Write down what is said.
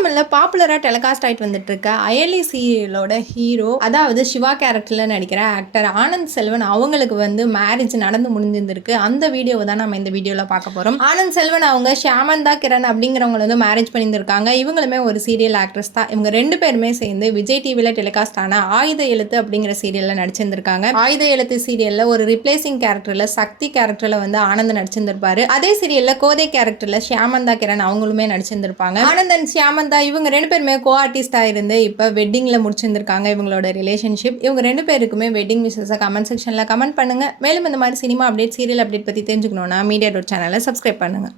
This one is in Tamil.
தமிழ்ல பாப்புலரா டெலிகாஸ்ட் ஆயிட்டு வந்துட்டு இருக்க அயலி சீரியலோட ஹீரோ, அதாவது சிவா கேரக்டர்ல நடிக்கிற ஆக்டர் ஆனந்த் செல்வன் அவங்களுக்கு மேரேஜ் நடந்து முடிஞ்சிருக்கு. அந்த வீடியோவை தான் நம்ம இந்த வீடியோல பார்க்க போறோம். ஆனந்த் செல்வன் அவங்க ஷியாமந்தா கிரண் அப்படிங்கிறவங்க மேரேஜ் பண்ணியிருக்காங்க. இவங்களுமே ஒரு சீரியல் ஆக்ட்ரஸ் தான். இவங்க 2 பேருமே சேர்ந்து விஜய் டிவில டெலிகாஸ்ட் ஆன ஆயுத எழுத்து அப்படிங்கிற சீரியல்ல நடிச்சிருந்திருக்காங்க. ஆயுத எழுத்து சீரியல்ல ஒரு ரிப்ளேசிங் கேரக்டர்ல சக்தி கேரக்டர்ல ஆனந்த் நடிச்சிருந்திருப்பாரு. அதே சீரியல்ல கோதை கேரக்டர்ல ஷியாமந்தா கிரண் அவங்களுமே நடிச்சிருந்திருப்பாங்க. ஆனந்த் அண்ட் ஷியாமந்தா இவங்க 2 பேருமே கோ ஆர்டிஸ்டா இருந்து இப்ப வெட்டிங்ல முடிச்சிருந்திருக்காங்க. இவங்களோட ரிலேஷன்ஷிப். இவங்க 2 பேருக்குமே வெட்டிங் விஷஸை கமெண்ட் செக்ஷன்ல கமெண்ட் பண்ணுங்க. மேலும் இந்த மாதிரி சினிமா அப்டேட், சீரியல் அப்டேட் பத்தி தெரிஞ்சுக்கணும்னா மீடியா டாட் சேனலை சப்ஸ்கிரைப் பண்ணுங்க.